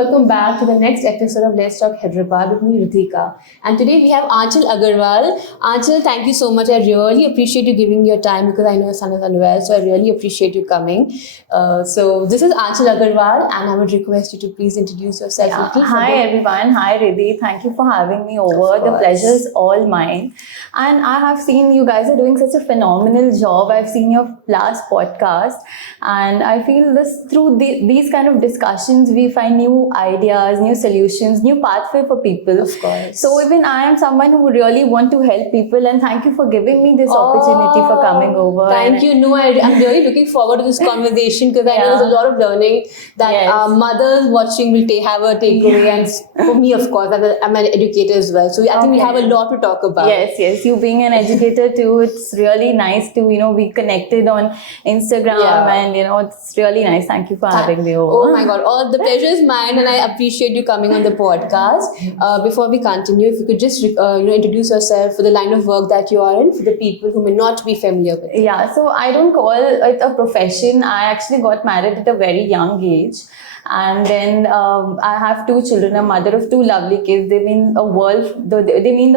welcome back to the next episode of Let's Talk Hyderabad with me, Ritika. And today we have Anchal Agarwal. Anchal, thank you so much. I really appreciate you giving your time because I know your son is unwell, so I really appreciate you coming. So this is Anchal Agarwal, and I would request you to please introduce yourself. Hi everyone. Hi Riddhi. Thank you for having me over. The pleasure is all mine. And I have seen you guys are doing such a phenomenal job. I've seen your last podcast, and I feel this through these kind of discussions we find new ideas, new solutions, new pathway for people. Of course. So even I am someone who really want to help people, and thank you for giving me this opportunity for coming over. Thank you. No, I'm really looking forward to this conversation because I know there's a lot of learning that mothers watching will have a takeaway, and for me, of course, I'm an educator as well. So I think we have a lot to talk about. Yes. You being an educator too, it's really nice to be connected on Instagram, and it's really nice. Thank you for having me over. Oh my God, all the pleasure is mine, and I appreciate you coming on the podcast. Before we continue, if you could just introduce yourself for the line of work that you are in for the people who may not be familiar with it. Yeah, so I don't call it a profession. I actually got married at a very young age. And then I have two children, a mother of two lovely kids. They mean the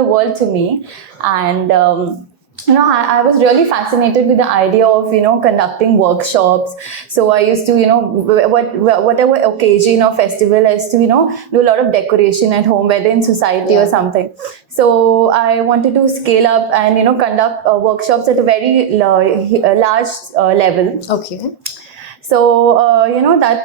world to me. And I was really fascinated with the idea of conducting workshops. So I used to whatever occasion or festival, I used to do a lot of decoration at home, whether in society or something. So I wanted to scale up and conduct workshops at a very large level. Okay. So,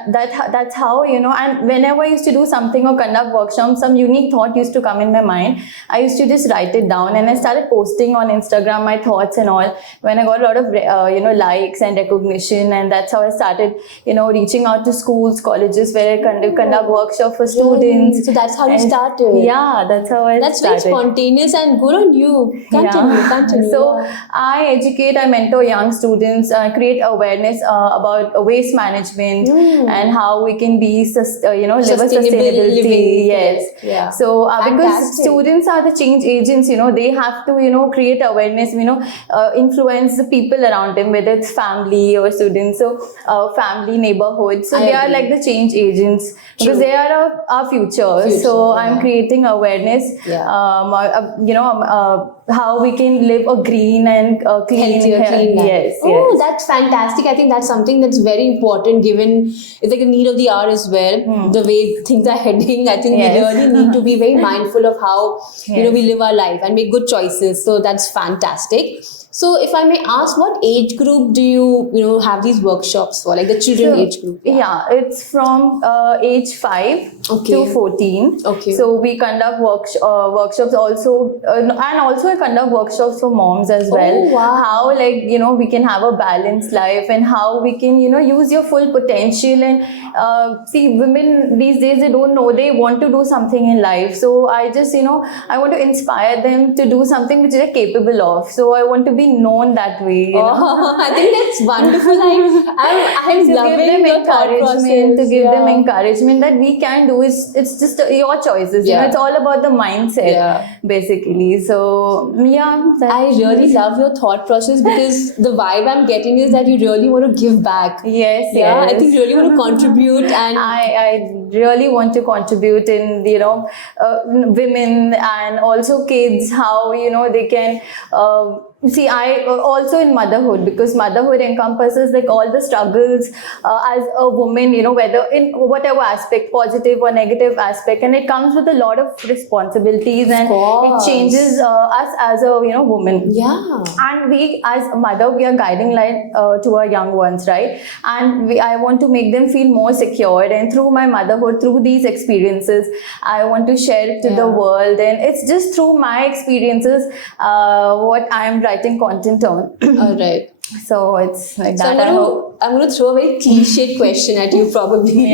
that's how, and whenever I used to do something or conduct workshops, some unique thought used to come in my mind. I used to just write it down, and I started posting on Instagram my thoughts and all. When I got a lot of, likes and recognition, and that's how I started, reaching out to schools, colleges where I conduct workshops for students. So that's how you started. Yeah, that's how I started. That's very spontaneous and good on you. Continue. So I educate, I mentor young students, create awareness about waste management and how we can be live a sustainability living. Yes. Yeah. So because students are the change agents, they have to create awareness, influence the people around them, whether it's family or students, so family, neighborhood. So they are like the change agents. True. Because they are our future. So I'm creating awareness, how we can live a green and clean life. Yes. Oh, that's fantastic. I think that's something that's very important, given it's like a need of the hour as well. The way things are heading, I think we really need to be very mindful of how we live our life and make good choices. So that's fantastic. So if I may ask, what age group do you have these workshops for, like the children age group? Yeah, it's from age 5 to 14. Okay. So we conduct workshops also, and also I conduct workshops for moms as well. Oh, wow. How we can have a balanced life, and how we can use your full potential. And see, women these days, they don't know they want to do something in life. So I just I want to inspire them to do something which they're capable of. So I want to be known that way. I think that's wonderful. I'm to loving give them your thought encouragement, process. to give them encouragement that we can do it's just your choices. It's all about the mindset, basically. So I really love your thought process, because the vibe I'm getting is that you really want to give back. Yes. I think you really want to contribute, and I really want to contribute in women and also kids, how they can see, I also in motherhood, because motherhood encompasses like all the struggles as a woman, whether in whatever aspect, positive or negative aspect, and it comes with a lot of responsibilities, and it changes us as a woman. Yeah. And we as a mother, we are guiding light to our young ones, right? And I want to make them feel more secured, and through my motherhood, through these experiences, I want to share it to the world, and it's just through my experiences what I'm writing content on. All right. So it's like that. I'm going to throw a very cliched question at you, probably.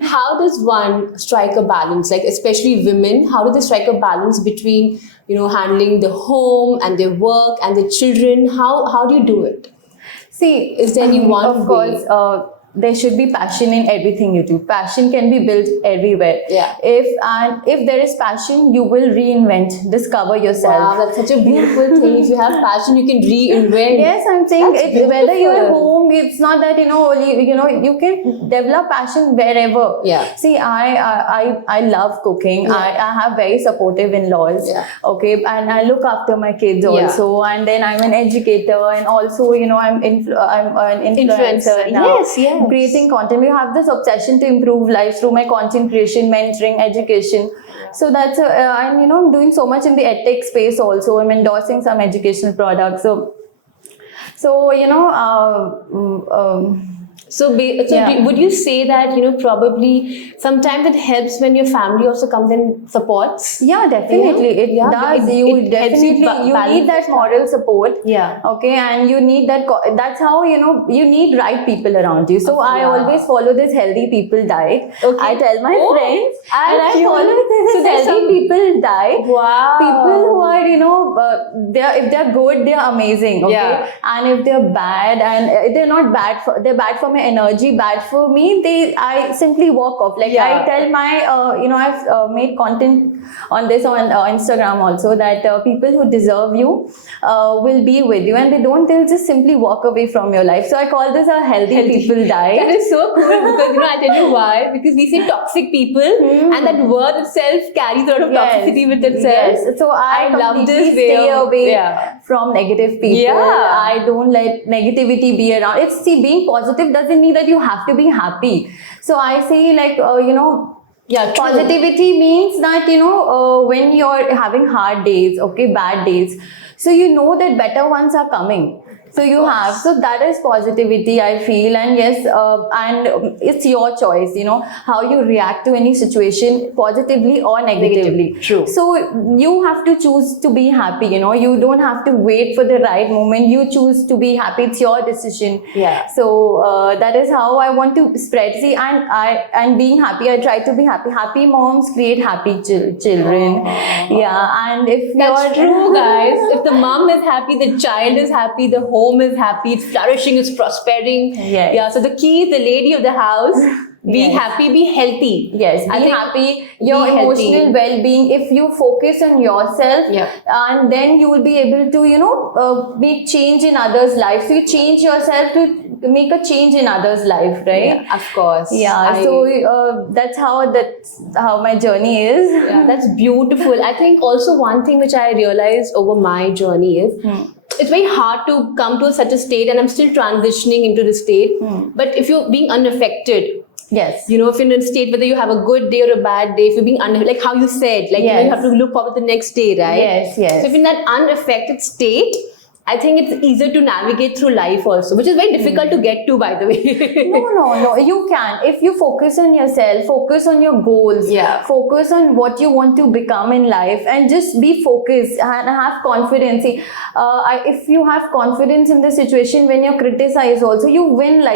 How does one strike a balance, like especially women? How do they strike a balance between handling the home and their work and their children? How do you do it? See, is there any one of course, there should be passion in everything you do. Passion can be built everywhere. Yeah. If there is passion, you will reinvent, discover yourself. Wow, that's such a beautiful thing. If you have passion, you can reinvent. Yes, I'm saying That's whether you're at beautiful. home, it's not that you can develop passion wherever. Yeah. See, I love cooking. Yeah. I have very supportive in-laws. Yeah. Okay, and I look after my kids Yeah. also. And then I'm an educator, and also I'm an influencer now. Yes. Creating content. We have this obsession to improve lives through my content creation, mentoring, education. So that's I'm doing so much in the edtech space also. I'm endorsing some educational products. So yeah. Would you say that, probably sometimes it helps when your family also comes and supports? Yeah, definitely. It does. It You helps definitely you balance need that moral support. Yeah. Okay, and you need that. That's how you need right people around you. So I Yeah. always follow this healthy people diet. Okay. I tell my friends, and I cute. follow this So there's healthy some- people diet. Wow. People who are if they're good, they're amazing. Okay, Yeah. and if they're bad, and they're not bad they're bad for my energy, bad for me. I simply walk off. Like Yeah. I tell my I've made content on this on Instagram also, that people who deserve you will be with you, and they'll just simply walk away from your life. So I call this a healthy people diet. That is so cool because I'll tell you why. Because we say toxic people, and that word itself carries a lot of toxicity with itself. Yes. So I love completely this way stay of- away yeah. from negative people. Yeah. I don't let negativity be around. Being positive doesn't mean that you have to be happy. So I say Yeah, true. positivity means that when you're having hard days, okay, bad days, so you know that better ones are coming. So you have, so that is positivity, I feel. And yes, and it's your choice, how you react to any situation, positively or negatively. True. So you have to choose to be happy, you don't have to wait for the right moment. You choose to be happy. It's your decision. Yeah. So that is how I want to spread. See, and being happy, I try to be happy. Happy moms create happy children. Yeah, and if That's you're true, guys. If the mom is happy, the child is happy, the home is happy, it's flourishing, it's prospering. Yes. Yeah. So the key is the lady of the house. Be Yes. happy, be healthy. Yes, I be think happy. Your be emotional healthy. well-being. If you focus on yourself, Yeah. and then you will be able to, make change in others' lives. So you change yourself to make a change in others' life, right? Yeah, of course. Yeah. That's how my journey is. Yeah, that's beautiful. I think also one thing which I realized over my journey is it's very hard to come to such a state, and I'm still transitioning into the state. But if you're being unaffected, Yes. if you're in a state, whether you have a good day or a bad day, if you're being like how you said, like you Yes. have to look forward to the next day, right? Yes, yes. So if in that unaffected state, I think it's easier to navigate through life also, which is very difficult to get to, by the way. No. You can. If you focus on yourself, focus on your goals, Yeah. focus on what you want to become in life, and just be focused and have confidence. See, if you have confidence in the situation when you're criticized also, you win.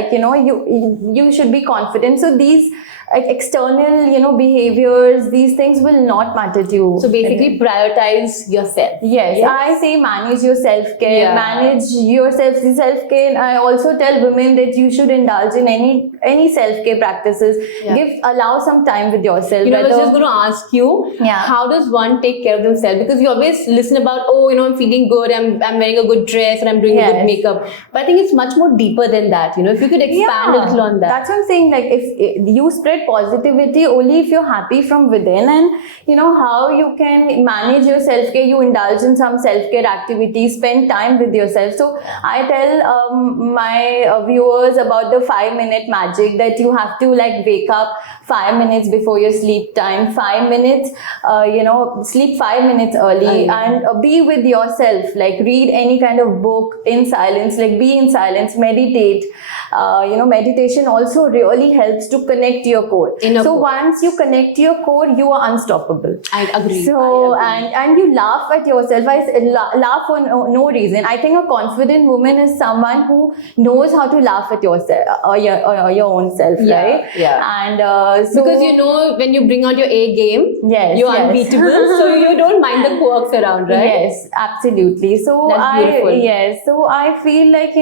You should be confident. So these external, behaviors, these things will not matter to you. So basically, prioritize yourself. Yes, I say manage your self-care, Yeah. manage yourself, self-care. And I also tell women that you should indulge in any self-care practices. Yeah. Allow some time with yourself. I was just going to ask you, Yeah. how does one take care of themselves? Because we always listen about, I'm feeling good, I'm wearing a good dress, and I'm doing a good Yes. makeup. But I think it's much more deeper than that. If you could expand a little on that. That's what I'm saying. Like, if you spread positivity only if you're happy from within, and how you can manage your self-care. You indulge in some self-care activities, spend time with yourself. So I tell my viewers about the 5-minute magic, that you have to wake up 5 minutes before your sleep time, 5 minutes, sleep 5 minutes early, and be with yourself. Like, read any kind of book in silence, be in silence, meditate. Meditation also really helps to connect your core. Inner so core. once you connect to your core, you are unstoppable. I agree. So I agree. and you laugh at yourself. Laugh for no reason. I think a confident woman is someone who knows how to laugh at yourself, your own self, right? Yeah. And so Because you know, when you bring out your A game, Yes, you're yes. unbeatable, so you don't mind the quirks around, right? Yes, absolutely. So That's beautiful. so I feel like,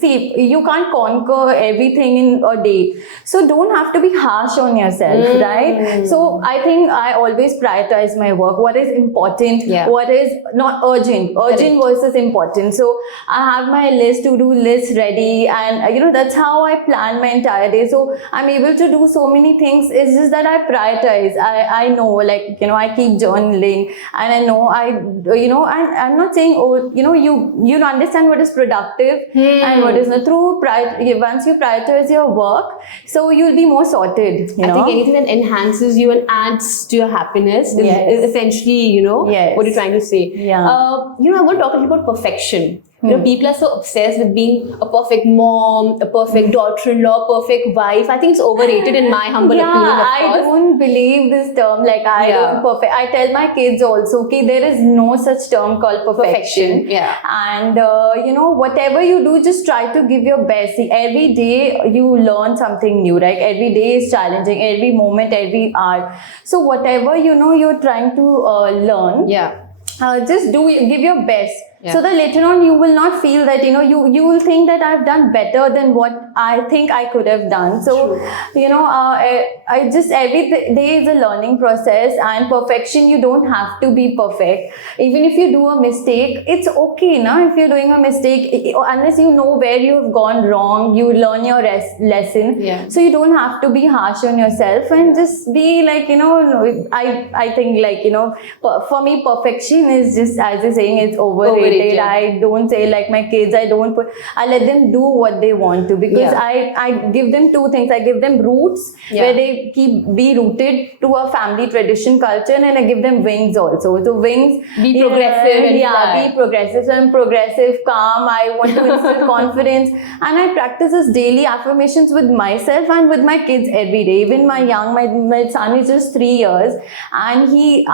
see, you can't conquer everything in a day. So don't have to be harsh on yourself, right? So I think I always prioritize my work. What is important? Yeah. What is not urgent? Urgent versus important. So I have my to-do list ready, and that's how I plan my entire day. So I'm able to do so many things. It's just that I prioritize. I know, like, I keep journaling, and I know I'm not saying, you understand what is productive and what is not. Once you prioritize your work, so you'll be more sorted. I think anything that enhances you and adds to your happiness is essentially, Yes. what you're trying to say. Yeah. I want to talk a little about perfection. People are so obsessed with being a perfect mom, a perfect daughter-in-law, perfect wife. I think it's overrated in my humble opinion, of I course. don't believe this term. Like, I don't perfect. I tell my kids also, okay, there is no such term called perfection. Yeah. And, whatever you do, just try to give your best. See, every day you learn something new, right? Every day is challenging, every moment, every hour. So whatever, you're trying to learn. Just give your best. So that later on you will not feel that you will think that I've done better than what I think I could have done. So I just every day is a learning process, and perfection, you don't have to be perfect. Even if you do a mistake, it's okay now. If you're doing a mistake, unless you know where you've gone wrong, you learn your lesson. So you don't have to be harsh on yourself, and just be like, I think, like, for me, perfection is just, as you're saying, it's overrated. I don't say, like, my kids, I let them do what they want to, because I give them two things. I give them roots where they be rooted to a family tradition culture, and I give them wings also. So wings, be progressive. Be progressive. So I'm progressive, calm. I want to instill confidence, and I practice this daily affirmations with myself and with my kids every day. Even my son is just 3 years, and he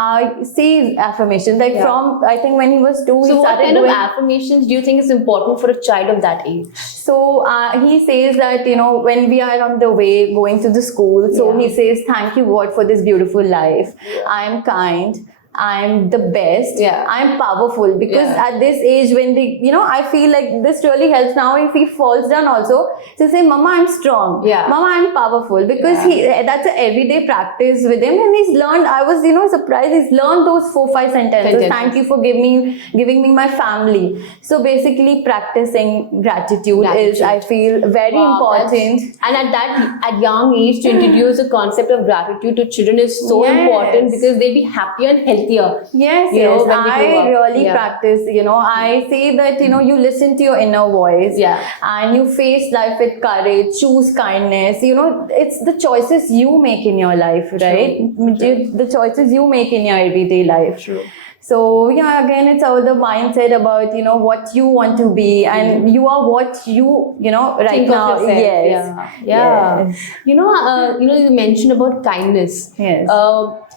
says affirmations from, I think, when he was 2. So what kind of affirmations do you think is important for a child of that age? So he says that, when we are on the way going to the school, so he says, thank you, God, for this beautiful life. I am kind. I'm the best. I'm powerful, because at this age, when they, I feel like this really helps now. If he falls down also, to say, Mama, I'm strong. Mama, I'm powerful, because that's an everyday practice with him, and he's learned. I was, surprised. He's learned those 4-5 sentences. Thank you for giving me my family. So basically, practicing gratitude is, I feel, very important. And at young age, to introduce the concept of gratitude to children is so important, because they'll be happier and healthier. Yes. I really practice. I say that you listen to your inner voice, and you face life with courage, choose kindness. It's the choices you make in your life, right? The choices you make in your everyday life. True. So again, it's all the mindset about what you want to be, and you are what you right think now. Of yourself. Yes. You mentioned about kindness. Yes.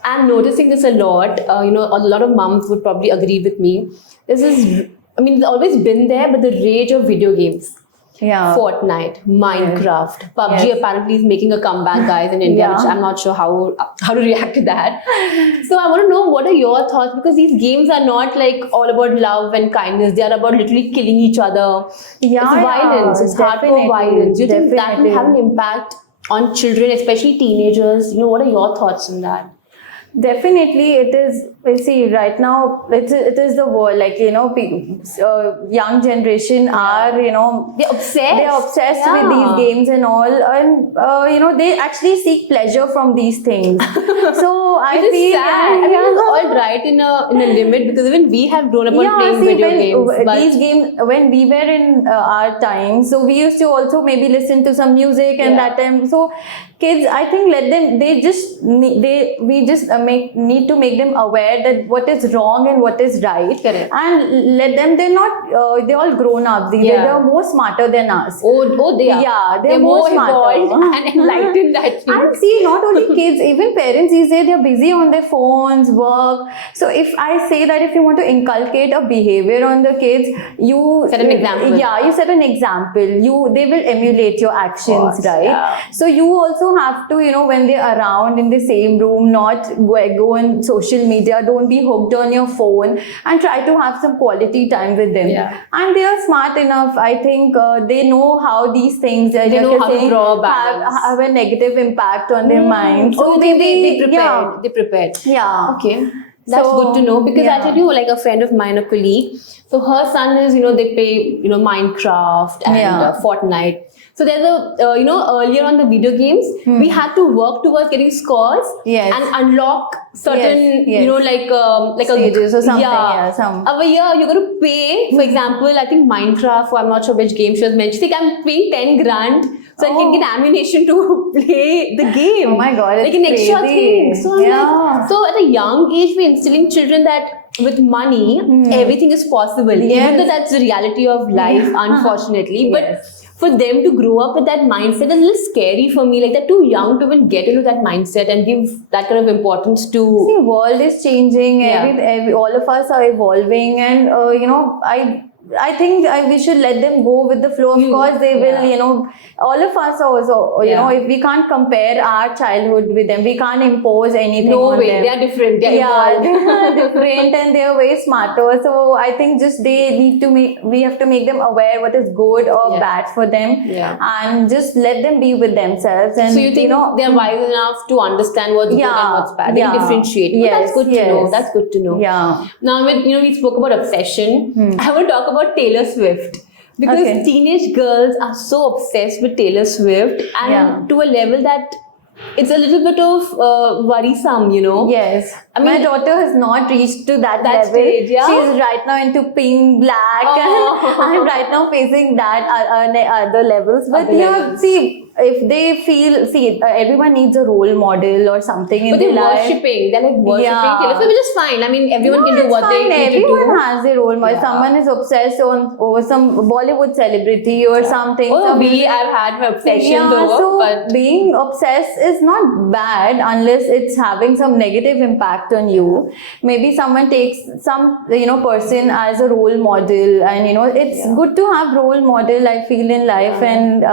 I'm noticing this a lot. A lot of moms would probably agree with me. It's always been there, but the rage of video games. Fortnite, Minecraft, PUBG apparently is making a comeback, guys, in India, which I'm not sure how to react to that. So I want to know, what are your thoughts? Because these games are not like all about love and kindness. They are about literally killing each other. It's violence. It's hardcore violence. Do you think that will have an impact on children, especially teenagers? What are your thoughts on that? Definitely, it is. See, right now, it is the world. Like, young generation are, they're obsessed with these games and all, and they actually seek pleasure from these things. So I feel sad. It's all right in a limit, because even we have grown up on playing video games. These games, when we were in our time, so we used to also maybe listen to some music, and that time, so kids, I think, let them. We just need to make them aware that what is wrong and what is right. Correct. And let them, they're all grown ups. They're more smarter than us. Oh, they are. Yeah, they're more evolved and enlightened, I think. And see, not only kids, even parents these days, they're busy on their phones, work. So if I say that if you want to inculcate a behavior on the kids, you set an example. Yeah, you set an example. They will emulate your actions, right? Yeah. So you also have to, when they're around in the same room, not go on social media, don't be hooked on your phone, and try to have some quality time with them. Yeah. And they are smart enough. I think they know how these things they know how to draw a balance. Have a negative impact on their mind. So they prepared. Yeah. They prepared. Yeah. Okay. That's good to know, because I tell you, like a friend of mine, a colleague, so her son is, they play, Minecraft and Fortnite. So there's earlier on the video games, we had to work towards getting scores and unlock certain, like stages or something. Over here, you're going to pay, for example, I think Minecraft, or I'm not sure which game she was mentioning, I'm paying 10 grand. So I can get ammunition to play the game. Oh my God, like an extra thing. So so at a young age, we're instilling children that with money, everything is possible. Even though that's the reality of life, unfortunately. But for them to grow up with that mindset is a little scary for me. Like, they're too young to even get into that mindset and give that kind of importance to... See, world is changing. All of us are evolving, and I think we should let them go with the flow. Of course, they will, all of us also, if we can't compare our childhood with them, we can't impose anything on them. They are different. They are different, and they are way smarter. So I think just we have to make them aware what is good or bad for them, and just let them be with themselves. And so you think they are wise enough to understand what's good and what's bad? They can differentiate. That's good to know. That's good to know. Yeah. Now, when we spoke about obsession, I want to talk about Taylor Swift, because teenage girls are so obsessed with Taylor Swift, and to a level that it's a little bit of worrisome, Yes. I mean, my daughter has not reached to that level. Stage, She's right now into pink, black, and I'm right now facing that other levels. But see, if they feel, everyone needs a role model or something in their life. They're worshipping Taylor Swift, which is fine. I mean, everyone can do what they need to do. Everyone has a role model. Someone is obsessed over some Bollywood celebrity or something. I've had my obsessions over. But being obsessed is not bad unless it's having some negative impact on you. Maybe someone takes some person as a role model, and it's good to have role model, I feel, in life, and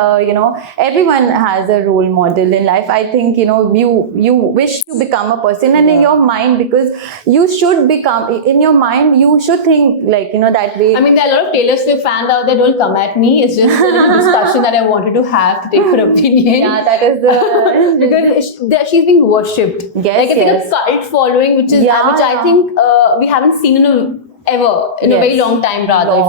everyone has a role model in life. I think you wish to become a person, and in your mind, because you should become, in your mind you should think like that way. I mean, there are a lot of Taylor Swift fans out there. Don't come at me. It's just a little discussion that I wanted to have to take her opinion. Yeah, that is the because she's being worshipped. Like, it's like a cult following, which I think we haven't seen ever in a very long time, rather.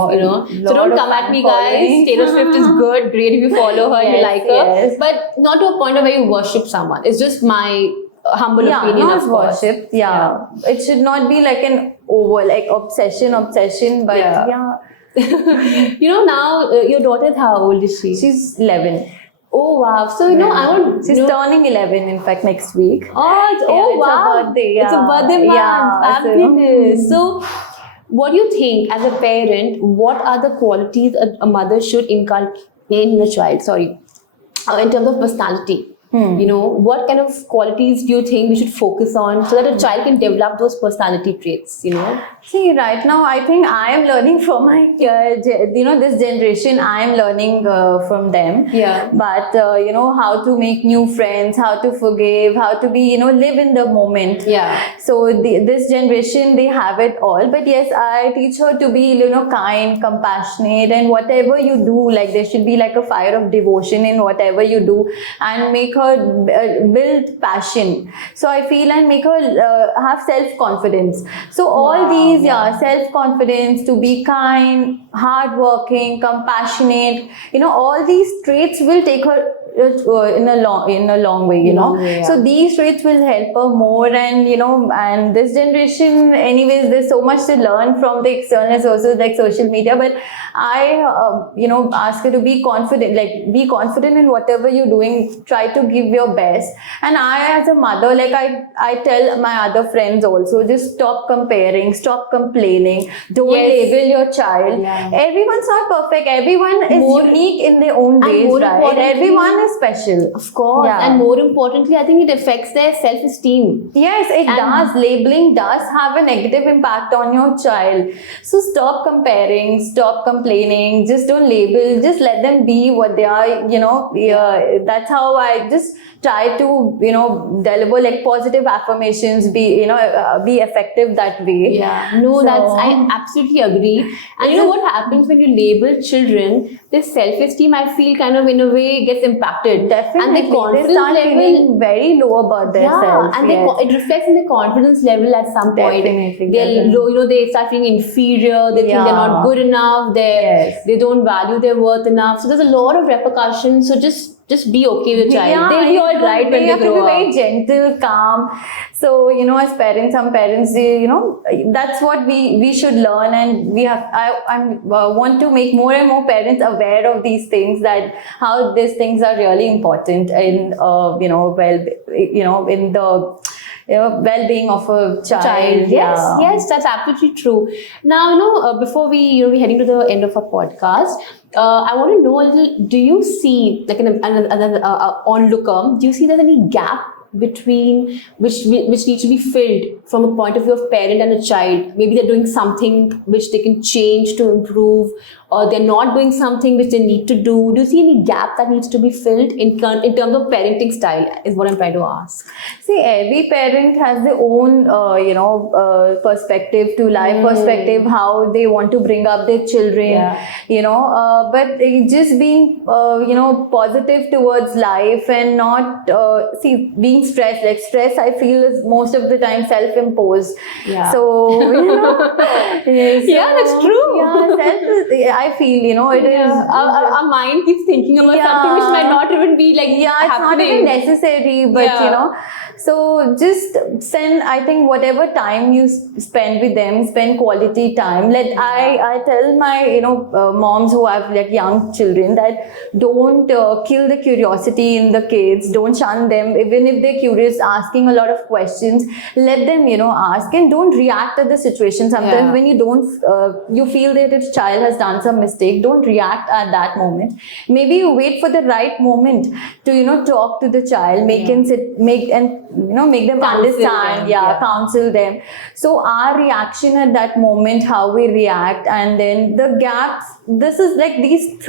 So don't come at me, guys. Taylor Swift is good, great if you follow her and you like her, but not to a point of where you worship someone. It's just my humble opinion, not of course. Worship. It should not be like an obsession, but now your daughter, how old is she? She's 11. Oh wow! So she's turning 11, in fact, next week. Wow! It's a birthday. It's a birthday month. Fabulous. So, what do you think, as a parent, what are the qualities a mother should inculcate in a child? In terms of personality. What kind of qualities do you think we should focus on so that a child can develop those personality traits? See, right now, I think I am learning from my, this generation. I am learning from them. Yeah. But how to make new friends, how to forgive, how to be, live in the moment. Yeah. So this generation, they have it all. But yes, I teach her to be, kind, compassionate, and whatever you do, like there should be like a fire of devotion in whatever you do, and make her build passion. So I feel, and make her have self-confidence. So all these, self-confidence, to be kind, hardworking, compassionate, all these traits will take her in a long way, you know. Long way, yeah. So these traits will help her more, and you know, and this generation, anyways, there's so much to learn from the external sources like social media. But I, you know, ask her to be confident, like be confident in whatever you're doing. Try to give your best. And I, as a mother, like I tell my other friends also, just stop comparing, stop complaining, don't Yes. label your child. Yeah. Everyone's not perfect. Everyone is unique in their own and ways, more right? importantly- Everyone is special. Of course. Yeah. And more importantly, I think it affects their self-esteem. Yes, it And- does. Labeling does have a negative impact on your child. So stop comparing, stop complaining, just don't label, just let them be what they are, you know. Yeah, that's how I just try to, you know, deliver like positive affirmations, be, you know, be effective that way. Yeah, no, So- I absolutely agree. And you know what happens when you label children, their self-esteem, I feel, kind of in a way gets impacted. Definitely. And their confidence they start level. feeling very low about themselves. Yeah, and yes. it reflects in their confidence level at some point. Definitely, They're definitely. low, you know, they start feeling inferior. They think they're not good enough. Yes. They don't value their worth enough. So there's a lot of repercussions. So just be okay with your child. Yeah, They'll be all right when they have to grow be up. very gentle, calm. So you know, as parents, some parents, they, you know, that's what we should learn, and we have. I want to make more and more parents aware of these things, that how these things are really important in you know, in the well-being of a child. Yes, that's absolutely true. Now, you know, before we're heading to the end of our podcast, I want to know a little. Do you see, like an onlooker, do you see there's any gap between which needs to be filled from a point of view of parent and a child? Maybe they're doing something which they can change to improve, or they're not doing something which they need to do. Do you see any gap that needs to be filled in terms of parenting style, is what I'm trying to ask. See, every parent has their own, perspective to life, perspective, how they want to bring up their children, you know, but just being, positive towards life, and not, being stressed. Like stress, I feel, is most of the time self-imposed. Yeah. So, you know, Yeah, that's true. Yeah, I feel, you know, it is. Our mind keeps thinking about Yeah. something which might not even be like Yeah, it's not happening. even necessary, but Yeah. you know, so just spend, I think, whatever time you spend with them, spend quality time. I tell my, moms who have like young children, that don't kill the curiosity in the kids, don't shun them. Even if they're curious, asking a lot of questions, let them, ask, and don't react at the situation. Sometimes when you don't, you feel that the child has done some mistake, don't react at that moment. Maybe you wait for the right moment to, talk to the child, make them Counsel understand, them, counsel them. So our reaction at that moment, how we react, and then the gaps, this is like these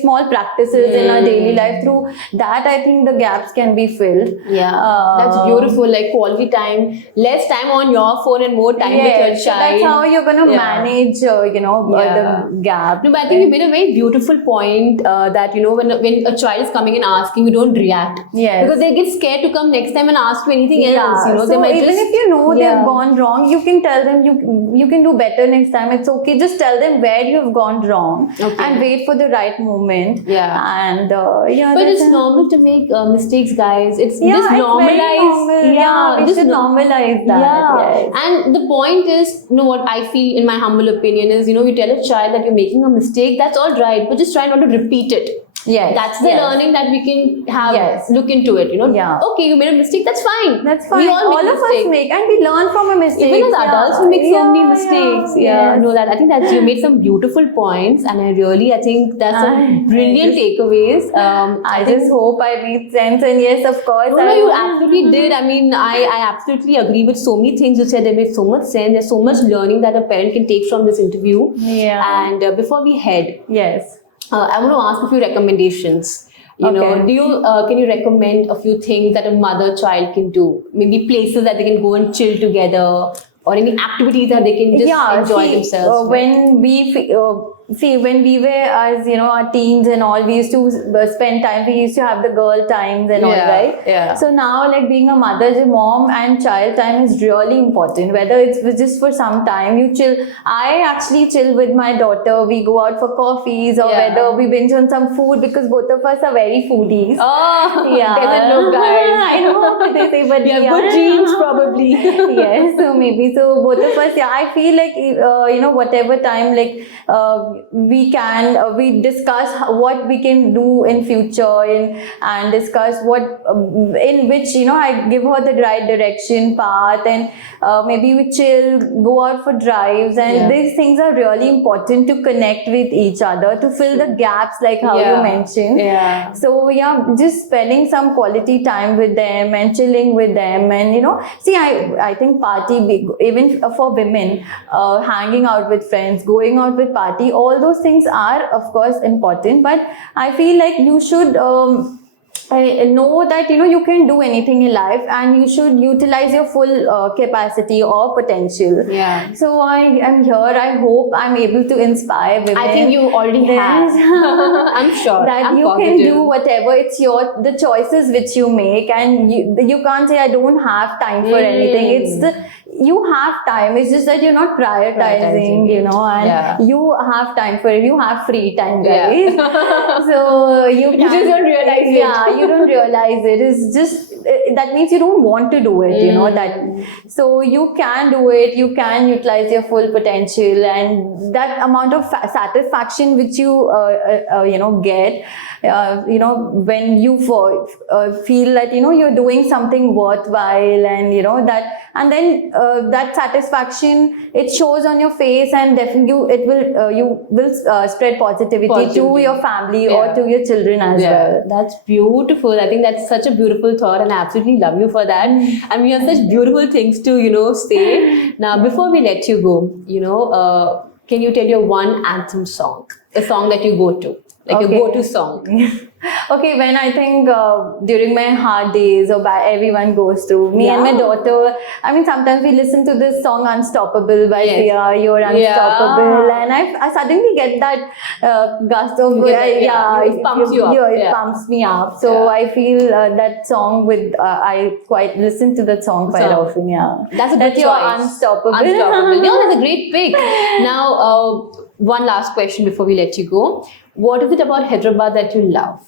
small practices in our daily life, through that I think the gaps can be filled. That's beautiful. Like quality time, less time on your phone and more time with your child. That's how you're going to manage, the gap. No, but I think you made a very beautiful point that, when a child is coming and asking, you don't react. Yes. Because they get scared to come next time and ask you anything else. So they might even just, if you know they've gone wrong, you can tell them you can do better next time. It's okay. Just tell them where you've gone wrong and wait for the right moment. And but it's normal to make mistakes, guys. It's just very normalized. normal. We should normalize that. Yes. And the point is, what I feel, in my humble opinion, is you tell a child that you're making a mistake. That's all right, but just try not to repeat it. Yes. That's the learning that we can have. Yes. Look into it. Okay, you made a mistake. That's fine. That's fine. We all make of us make, and we learn from a mistake. Even as adults, we make so many mistakes. Yes. No, that I think that you made some beautiful points, and I think that's some brilliant takeaways. I just hope I made sense, and yes, of course. No, you absolutely did. I mean, I absolutely agree with so many things you said. They made so much sense. There's so much learning that a parent can take from this interview. And before we head, I want to ask a few recommendations. Can you recommend a few things that a mother-child can do? Maybe places that they can go and chill together, or any activities that they can just enjoy themselves. When we see, when we were as our teens and all, we used to spend time. We used to have the girl times and all, right? Yeah. So now, like being a mother, the mom and child time is really important. Whether it's just for some time, you chill. I actually chill with my daughter. We go out for coffees, or whether we binge on some food, because both of us are very foodies. Oh, Yeah. doesn't look, guys. I know what they say, but Yeah, good genes probably. Yes, so maybe so both of us. Yeah, I feel like whatever time we discuss what we can do in future, and discuss what in which I give her the right direction path, and maybe we chill, go out for drives, and these things are really important to connect with each other, to fill the gaps, like how you mentioned. Yeah. So just spending some quality time with them and chilling with them, and see, I think party, even for women, hanging out with friends, going out with party, all those things are of course important, but I feel like you should I know that you can do anything in life, and you should utilize your full capacity or potential. Yeah. So I am here. I hope I'm able to inspire women. I think you already have. I'm sure. That you positive. can do whatever. It's the choices which you make, and you can't say I don't have time for anything. You have time. It's just that you're not prioritizing, and you have time for it. You have free time, guys. So you just don't realize it. Yeah, you don't realize it. It's just that means you don't want to do it. That. So you can do it. You can utilize your full potential, and that amount of satisfaction which you get. When you feel that you're doing something worthwhile, and that, and then that satisfaction, it shows on your face, and definitely you will spread positivity to your family or to your children as well. That's beautiful. I think that's such a beautiful thought, and I absolutely love you for that. And we have such beautiful things to say. Now, before we let you go, can you tell your one anthem song, a song that you go to? Like a go-to song. Okay, when I think during my hard days, or everyone goes through, me and my daughter, I mean, sometimes we listen to this song Unstoppable by Sia, You're Unstoppable, and I suddenly get that gust of, it pumps you up. It pumps me up. So I feel that song I quite listen to that song quite often, That's a good choice. You're Unstoppable. That's a great pick. Now, one last question before we let you go. What is it about Hyderabad that you love?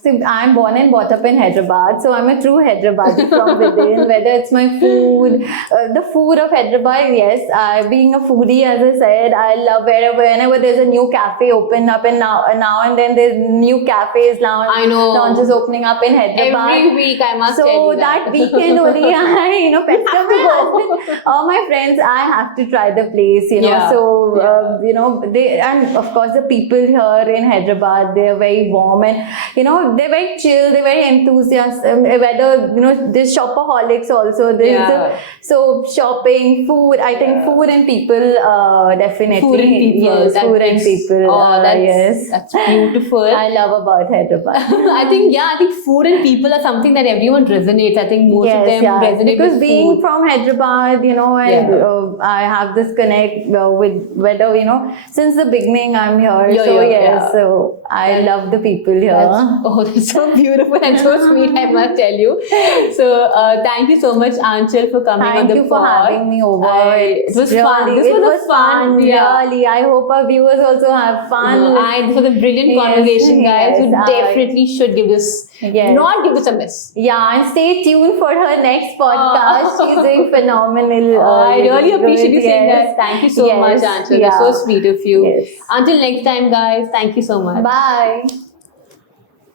So I'm born and brought up in Hyderabad, so I'm a true Hyderabadi from within. Whether it's my food, the food of Hyderabad, yes. Being a foodie, as I said, I love whenever there's a new cafe open up, and now and then there's new cafes now. I know. Launches opening up in Hyderabad. Every week, I must tell you that. So that weekend only, I pester my husband, all my friends, I have to try the place, So they, and of course the people here in Hyderabad, they're very warm, and they're very chill, they're very enthusiastic. Whether there's shopaholics also. So shopping, food. I think food and people definitely. Food and people. Yes, food and people. That's beautiful. I love about Hyderabad. I think food and people are something that everyone resonates. I think most of them resonate because with being food. from Hyderabad, and I have this connect with whether since the beginning I'm here. So I love the people here. That's so beautiful and so sweet, I must tell you. So thank you so much, Anchal, for coming on the pod. Thank you for having me over. It was fun. This was fun. Really. I hope our viewers also have fun. This was a brilliant conversation, guys. You definitely should give this, not give this a miss. Yeah, and stay tuned for her next podcast. She's doing phenomenal. I really appreciate you saying that. Thank you so much, Anchal. That's so sweet of you. Until next time, guys. Thank you so much. Bye.